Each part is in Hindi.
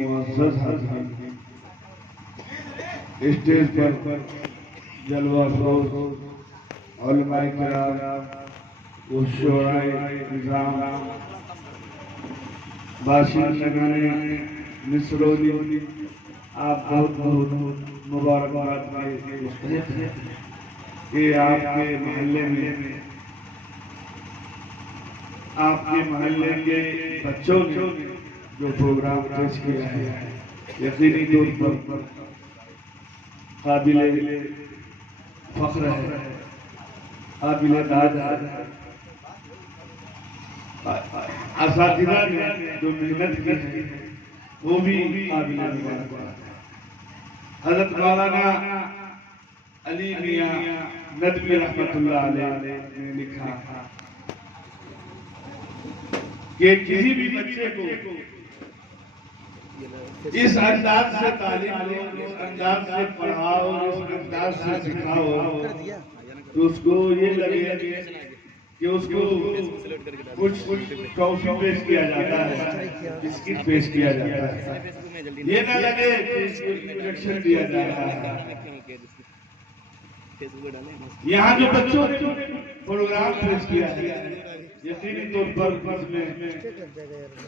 मुअज़्ज़ज़ हाज़िरीन स्टेज पर जलवा फरोज़ उलमाए किराम शुअराए निज़ाम बाशिर लगाने मिसरोली आप बहुत बहुत मुबारकबाद कि आपके महल्ले के बच्चों ने जो प्रोग्राम पेश किया है यकीनी तौर पर काबिले फख्र है काबिले दाद है असातिज़ा ने जो मेहनत की है वो भी काबिले मुबारकबाद है हज़रत मौलाना अली मियां नदवी रहमतुल्लाह अलैह ने लिखा कि किसी भी बच्चे को इस अंदाज से तालीम लो, इस अंदाज से पढ़ाओ, इस अंदाज से सिखाओ तो उसको ये लगे कि उसको कुछ ट्रॉफी पेश किया जाता है, बिस्किट पेश किया जाता है, ये न लगे कि इंजेक्शन दिया जा रहा है। यहाँ जो बच्चों ने प्रोग्राम पेश किया है यकीनी तौर पर इसमें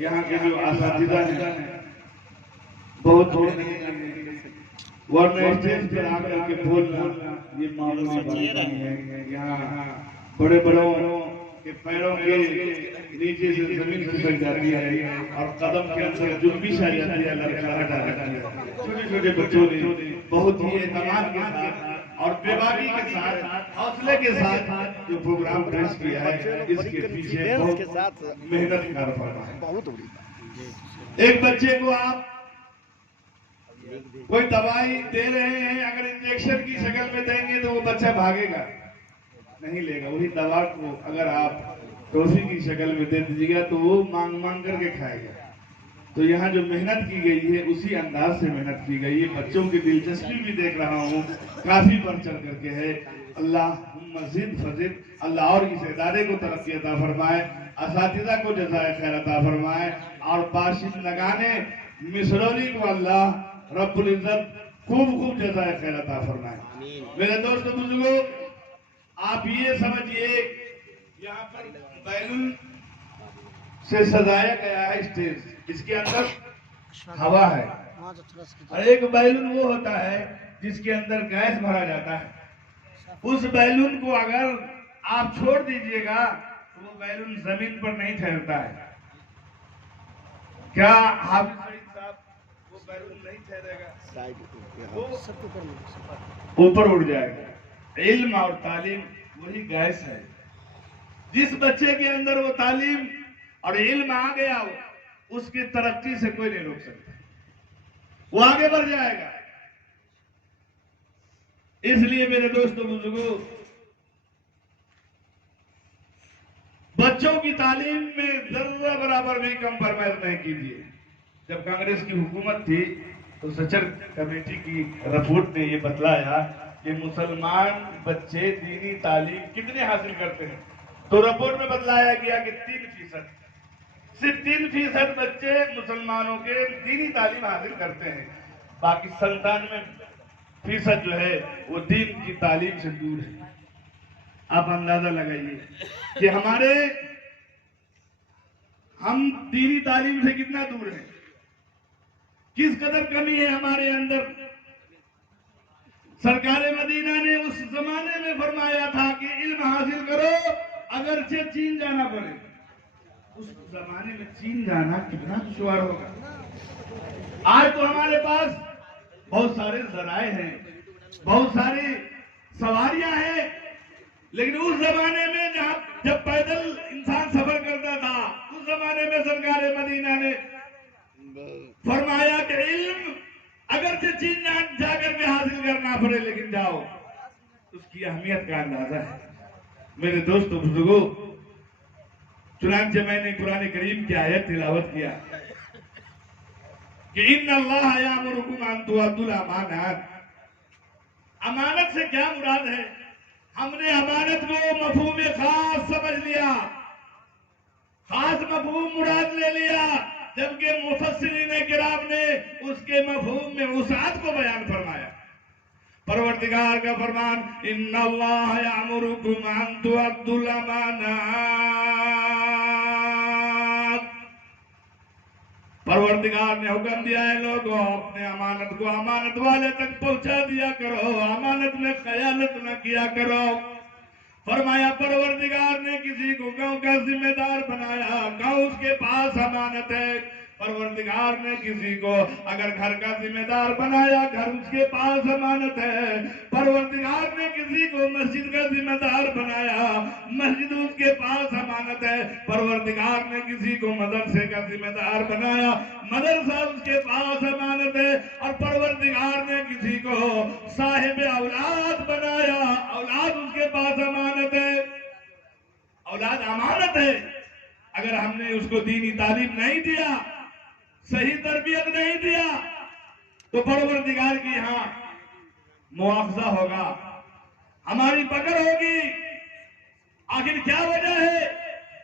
यहाँ के जो असातिज़ा हैं बहुत वरना स्टेज पर आकर के बोलना ये मामूली बात नहीं है। यहाँ बड़े बड़ों के पैरों के नीचे से जमीन खिसक जाती है और कदम के अंदर जुल्मी आ जाती है, लड़खड़ाहट आ जाती है। छोटे छोटे बच्चों ने बहुत ही एहतमाम के साथ और बेबाकी के साथ हौसले के साथ जो प्रोग्राम पेश किया है इसके पीछे बहुत मेहनत कर पड़ा है। एक बच्चे को आप कोई दवाई दे रहे हैं, अगर इंजेक्शन की शक्ल में देंगे तो वो बच्चा भागेगा, नहीं लेगा। वही दवा को अगर आप टॉफी की शक्ल में दे दीजिएगा तो वो मांग मांग करके खाएगा। तो यहाँ जो मेहनत की गई है उसी अंदाज से मेहनत की गई है। बच्चों की दिलचस्पी भी देख रहा हूँ, काफी बढ़ चढ़ करके है। अल्लाह मजीद फजीद अल्लाह और इस इदारे को तरक्की अता फरमाए, असातिज़ा को जज़ाए खैर अता फरमाए, और बाशिंदगाने मिसरौली को अल्लाह रब्बुल इज्जत खूब खूब जज़ाए खैर अता फरमाए। मेरे दोस्तों बुजुर्गों, आप ये समझिए, यहाँ पर बैलून से सजाया गया है स्टेज, इसके अंदर हवा है, और एक बैलून वो होता है जिसके अंदर गैस भरा जाता है। उस बैलून को अगर आप छोड़ दीजिएगा तो वो बैलून जमीन पर नहीं ठहरता है। क्या हाफिज सईद साहब, वो बैलून नहीं ठहरेगा, वो ऊपर उड़ जाएगा। इल्म और तालीम वही गैस है। जिस बच्चे के अंदर वो तालीम और इल्म आ गया, उसकी तरक्की से कोई नहीं रोक सकता, वो आगे बढ़ जाएगा। इसलिए मेरे दोस्तों बुजुर्गों, बच्चों की तालीम में जर्रा बराबर भी कंप्रोमाइज नहीं कीजिए। जब कांग्रेस की हुकूमत थी तो सचर कमेटी की रिपोर्ट ने ये बतलाया कि मुसलमान बच्चे दीनी तालीम कितने हासिल करते हैं, तो रिपोर्ट में बतलाया गया कि 3%, सिर्फ 3% बच्चे मुसलमानों के दीनी तालीम हासिल करते हैं, बाकी 97% जो है वो दीन की तालीम से दूर है। आप अंदाजा लगाइए कि हम दीनी तालीम से कितना दूर हैं, किस कदर कमी है हमारे अंदर। सरकार मदीना ने उस जमाने में फरमाया था कि इल्म हासिल करो अगरचे चीन जाना पड़े। उस जमाने में चीन जाना कितना दुश्वार होगा। आज तो हमारे पास बहुत सारे जराए हैं, बहुत सारी सवारियां हैं, लेकिन उस जमाने में जब पैदल इंसान सफर करता था, उस जमाने में सरकार मदीना ने फरमाया कि इल्म अगरचे चीन जाकर के हासिल करना पड़े, लेकिन जाओ। उसकी अहमियत का अंदाजा है मेरे दोस्तों बुजुर्गों। चुनांचे मैंने कुरान करीम की आयत तिलावत किया कि इन्नल्लाह यामुरुकुम अन तुअद्दुल अमानात। अमानत से क्या मुराद है? हमने अमानत को मफहूम खास समझ लिया, खास मफहूम मुराद ले लिया, जबकि मुफस्सिरीन किराम ने उसके मफहूम में वुसाअत को बयान फरमाया। परवरदिगार का फरमान इन्नल्लाह यामुरुकुम अन तुअद्दुल अमानात। परवरदिगार ने हुक्म दिया है, लोगों अपने अमानत को अमानत वाले तक पहुंचा दिया करो, अमानत में खयानत न किया करो। फरमाया परवरदिगार ने किसी को गांव का जिम्मेदार बनाया, गांव उसके पास अमानत है। परवरदिगार ने किसी को अगर घर का जिम्मेदार बनाया, घर उसके पास अमानत है। परवरदिगार ने किसी को मस्जिद का जिम्मेदार बनाया, मस्जिद उसके पास अमानत है। परवरदिगार ने किसी को मदरसे का जिम्मेदार बनाया, मदरसा उसके पास अमानत है। और परवरदिगार ने किसी को साहिब औलाद बनाया, औलाद उसके पास अमानत है। औलाद अमानत है, अगर हमने उसको दीनी तालीम नहीं दिया, सही तरबियत नहीं दिया, तो परवरदिगार की यहाँ मुआवजा होगा, हमारी पकड़ होगी। आखिर क्या वजह है?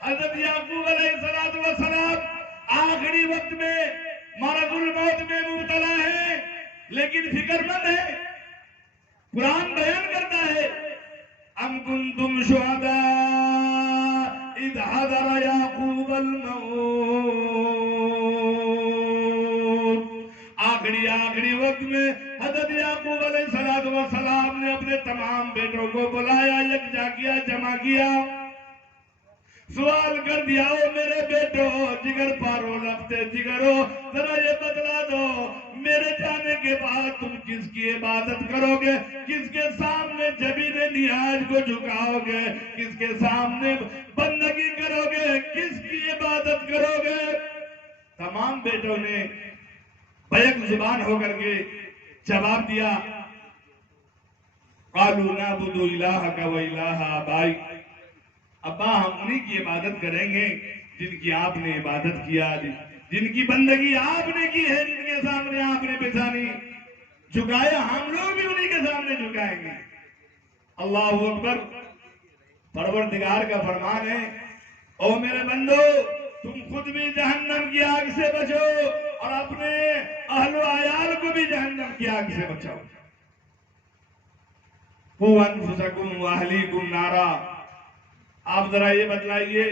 हजरत याकूब अलैहिस्सलाम आखिरी वक्त में मरदुल मौत में मुब्तला है, लेकिन फिक्रमंद है। कुरान बयान करता है, अम कुंतुम शुहदा इद हदर याकूब अल मौत। आखिरी वक्त में हजरत याकूब अलैहिस्सलाम ने अपने तमाम बेटों को बुलाया, यकजा किया, जमा किया, सवाल कर दिया, ओ मेरे बेटो, जिगर पारो रखते जिगरो, जरा ये बतला दो, मेरे जाने के बाद तुम किसकी इबादत करोगे, किसके सामने जबीन नियाज को झुकाओगे, किसके सामने बंदगी करोगे, किसकी इबादत करोगे? तमाम बेटों ने बैक जुबान होकर के जवाब दिया, कालू नाबुदु इलाहका व इलाहा आबाइक। अब्बा, हम उन्हीं की इबादत करेंगे जिनकी आपने इबादत किया, जिनकी बंदगी आपने की है, जिनके सामने आपने पेशानी झुकाया, हम लोग भी उन्हीं के सामने झुकाएंगे। अल्लाह अकबर। परवरदिगार का फरमान है, ओ मेरे बंदो, तुम खुद भी जहन्नम की आग से बचो और अपने अहलो अयाल को भी जहन्नम की आग से बचाओ। कू अनफुसकुम व अहलीकुम नारा। आप जरा ये बतलाइए,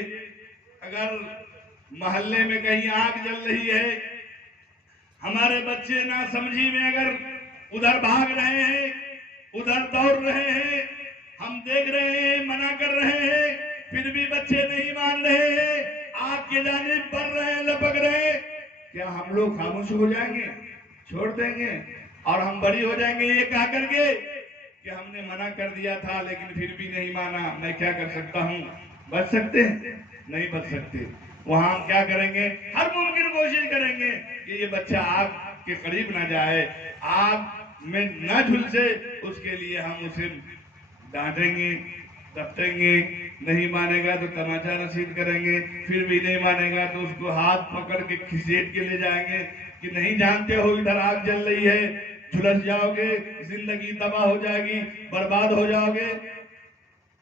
अगर मोहल्ले में कहीं आग जल रही है, हमारे बच्चे ना समझी में अगर उधर भाग रहे हैं, उधर दौड़ रहे हैं, हम देख रहे हैं, मना कर रहे हैं, फिर भी बच्चे नहीं मान रहे हैं, आग के जानिब बढ़ रहे हैं, लपक रहे हैं, क्या हम लोग खामोश हो जाएंगे, छोड़ देंगे और हम बड़ी हो जाएंगे ये कह करके कि हमने मना कर दिया था लेकिन फिर भी नहीं माना, मैं क्या कर सकता हूँ? बच सकते हैं? नहीं बच सकते। वहां हम क्या करेंगे? हर मुमकिन कोशिश करेंगे कि ये बच्चा आग के करीब ना जाए, आग में न झुलसे, उसके लिए हम उसे डांटेंगे, दबटेंगे, नहीं मानेगा तो तमाचा रसीद करेंगे, फिर भी नहीं मानेगा तो उसको हाथ पकड़ के खिसेट के ले जाएंगे कि नहीं जानते हो इधर आग जल रही है, झुलस जाओगे, जिंदगी तबाह हो जाएगी, बर्बाद हो जाओगे।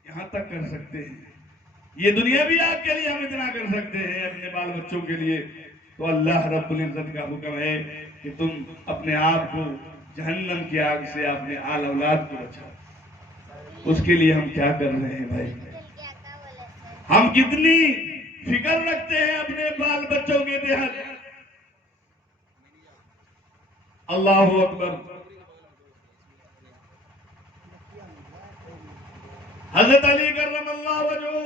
यहां तक कर सकते हैं। ये दुनिया भी आग के लिए हम इतना कर सकते हैं अपने बाल बच्चों के लिए। तो अल्लाह रब्बुल इज्जत का हुक्म है कि तुम अपने आप को जहन्नम की आग से, अपने आल औलाद को बचाओ। उसके लिए हम क्या कर रहे हैं भाई? हम कितनी फिक्र रखते हैं अपने बाल बच्चों के बेहद। अल्लाह अकबर। हजरत अली करमल्लाहु वजहू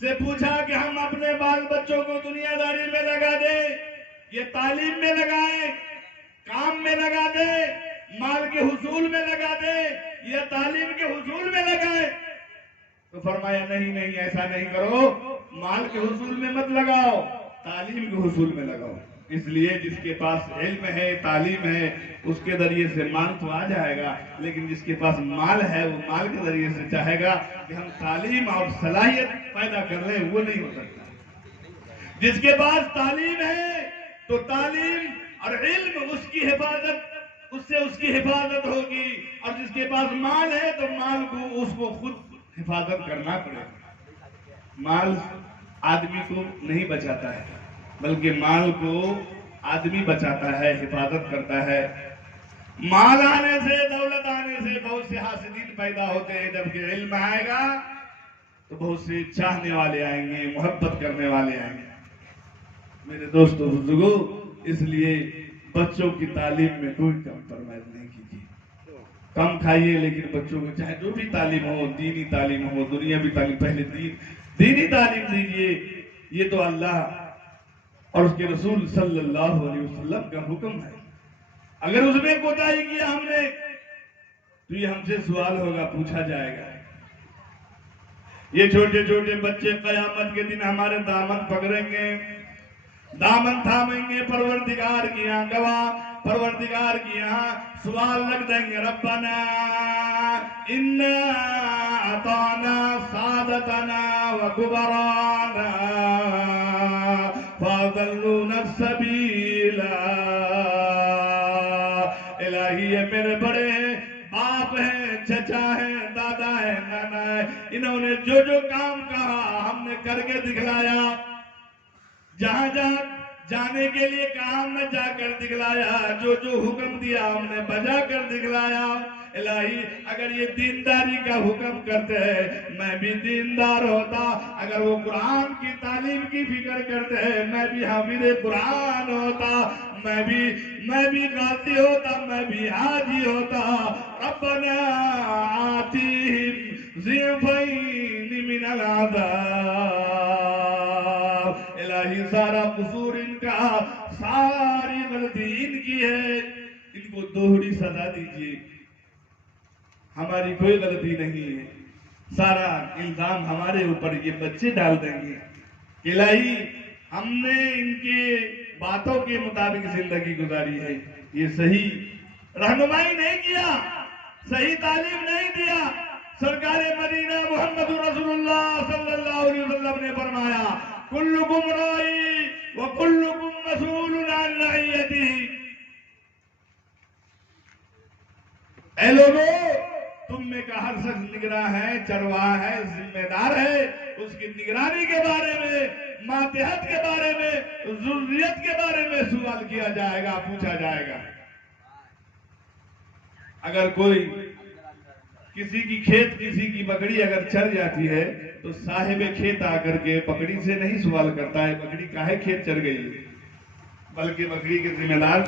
से पूछा कि हम अपने बाल बच्चों को दुनियादारी में लगा दे, ये तालीम में लगाए, काम में लगा दे, माल के हुसूल में लगा दे, या तालीम के हुसूल में लगाए? तो फरमाया नहीं नहीं, ऐसा नहीं करो, माल के हुसूल में मत लगाओ, तालीम के हुसूल में लगाओ। इसलिए जिसके पास इल्म है, तालीम है, उसके जरिए से माल तो आ जाएगा, लेकिन जिसके पास माल है वो माल के जरिए से चाहेगा कि हम तालीम और सलाहियत पैदा कर लें, वो नहीं हो सकता। जिसके पास तालीम है तो तालीम और इल्म उसकी हिफाजत, उससे उसकी हिफाजत होगी, और जिसके पास माल है तो माल को उसको खुद हिफाजत करना पड़ेगा। माल आदमी को नहीं बचाता है, बल्कि माल को आदमी बचाता है, हिफाजत करता है। माल आने से, दौलत आने से बहुत से हासिदीन पैदा होते हैं, जबकि इल्म आएगा तो बहुत से चाहने वाले आएंगे, मोहब्बत करने वाले आएंगे। मेरे दोस्तों बुजुर्गों, इसलिए बच्चों की तालीम में कोई कम्प्रोमाइज नहीं कीजिए। कम खाइए, लेकिन बच्चों को चाहे जो भी तालीम हो, दीनी तालीम हो, दुनियावी तालीम, पहले दीनी तालीम दीजिए। ये तो अल्लाह और उसके रसूल सल्लल्लाहु अलैहि वसल्लम का हुक्म है। अगर उसमें कोताही किया हमने तो ये हमसे सवाल होगा, पूछा जाएगा। ये छोटे छोटे बच्चे कयामत के दिन हमारे दामन पकड़ेंगे, दामन थामेंगे, परवरदिगार की यहाँ गवाह, परवरदिगार की यहाँ सवाल रख देंगे, रब्बना इन्ना अताना सादतना व कुबराना फादल्लूना सबीला। इलाही, ये मेरे बड़े बाप हैं, चचा हैं, दादा है, नाना है, इन्होंने जो जो काम कहा हमने करके दिखलाया, जहां जहां जाने के लिए कहा हमने जाकर दिखलाया, जो जो हुक्म दिया हमने बजा कर दिखलाया। इलाही, अगर ये दीनदारी का हुक्म करते हैं मैं भी दीनदार होता, अगर वो कुरान की तालीम की फिक्र करते हैं मैं भी हामिद कुरान होता, मैं भी गाती होता, मैं भी हाजी होता। रब्बना आतिहिम ज़िफ़ैन मिनल अज़ाब। इलाही, सारा कसूर इनका, सारी गलती इनकी है, इनको दोहरी सजा दीजिए। हमारी कोई गलती नहीं है, सारा इल्जाम हमारे ऊपर ये बच्चे डाल देंगे। इलाही, हमने इनके बातों के मुताबिक जिंदगी गुजारी है, ये सही रहनुमाई नहीं किया, सही तालीम नहीं दिया। सरकारे मदीना मोहम्मद रसूलुल्लाह सल्लल्लाहु अलैहि वसल्लम ने फरमाया, कुल्लुकुम राई वकुल्लुकुम मसऊलुन अन रइयतिही। ऐ लोगों, तुम में का हर शख्स निगरान है, चरवाहा है, जिम्मेदार है। उसकी निगरानी के बारे में, मातहत के बारे में, जुर्रियत के बारे में सवाल किया जाएगा, पूछा जाएगा। अगर कोई किसी की खेत, किसी की बकरी अगर चर जाती है तो साहिब खेत आकर के बकरी से नहीं सवाल करता है बकरी काहे खेत चर गई, बल्कि बकरी के जिम्मेदार